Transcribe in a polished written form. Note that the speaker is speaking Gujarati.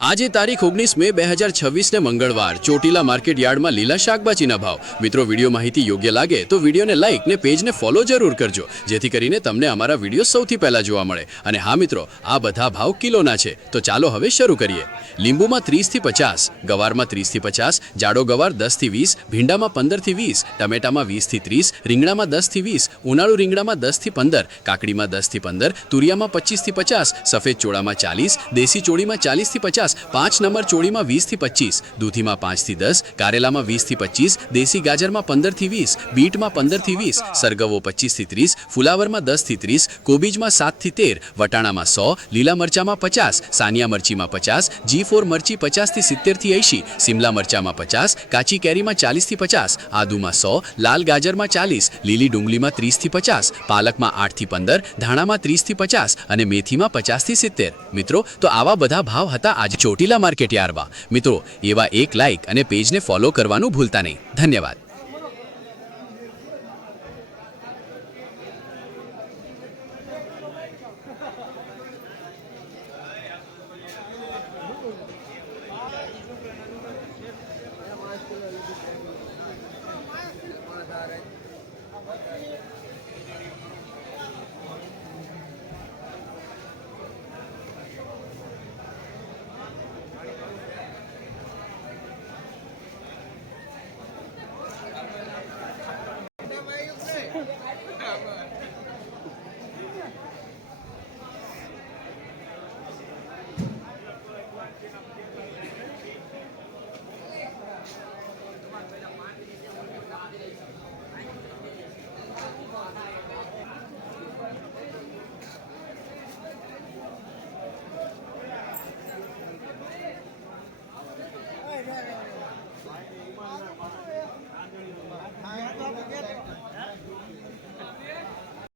આજે તારીખ 19 મે 2026 ને મંગળવાર ચોટીલા માર્કેટ યાર્ડમાં લીલા શાકભાજીના ભાવ। મિત્રો, વિડીયો માહિતી યોગ્ય લાગે તો વિડીયોને લાઇક ને પેજને ફોલો જરૂર કરજો, જેથી કરીને તમને અમારા વિડીયો સૌથી પહેલા જોવા મળે। અને હા મિત્રો, આ બધા ભાવ કિલોના છે, તો ચાલો હવે શરૂ કરીએ। લીંબુમાં 30 થી 50, ગવારમાં 30 થી 50, જાડો ગવાર 10 થી 20, ભીંડામાં 15 થી 20, ટમેટામાં 20 થી 30, રીંગણામાં 10 થી 20, ઉનાળુ રીંગણામાં 10 થી 15, કાકડીમાં 10 થી 15, તુરિયામાં 25 થી 50, સફેદ ચોળામાં 40, દેશી ચોળીમાં 40 થી 50, 5 નંબર ચોળીમાં 20 થી 25, દૂધીમાં 5 થી 10, કારેલામાં 20 થી 25, દેશી ગાજરમાં 15 થી 20, બીટમાં 15 થી 20, સરગવો 25 થી 30, ફુલાવરમાં 10 થી 30, કોબીજમાં 7 થી 13, વટાણામાં 100, લીલા મરચામાં 50, સાનિયા મરચીમાં 50, G4 મરચી 50 થી 70 થી 80, સિમલા મરચામાં 50, કાચી કેરીમાં 40 થી 50, આદુમાં 100, લાલ ગાજરમાં 40, લીલી ડુંગળીમાં 30 થી 50, પાલકમાં 8 થી 15, ધાણામાં 30 થી 50 અને મેથીમાં 50 થી 70। મિત્રો, તો આવા બધા ભાવ હતા આજે ચોટીલા માર્કેટ યાર્ડમાં। મિત્રો, એવા એક લાઇક અને પેજને ફોલો કરવાનું ભૂલતા નહીં। ધન્યવાદ।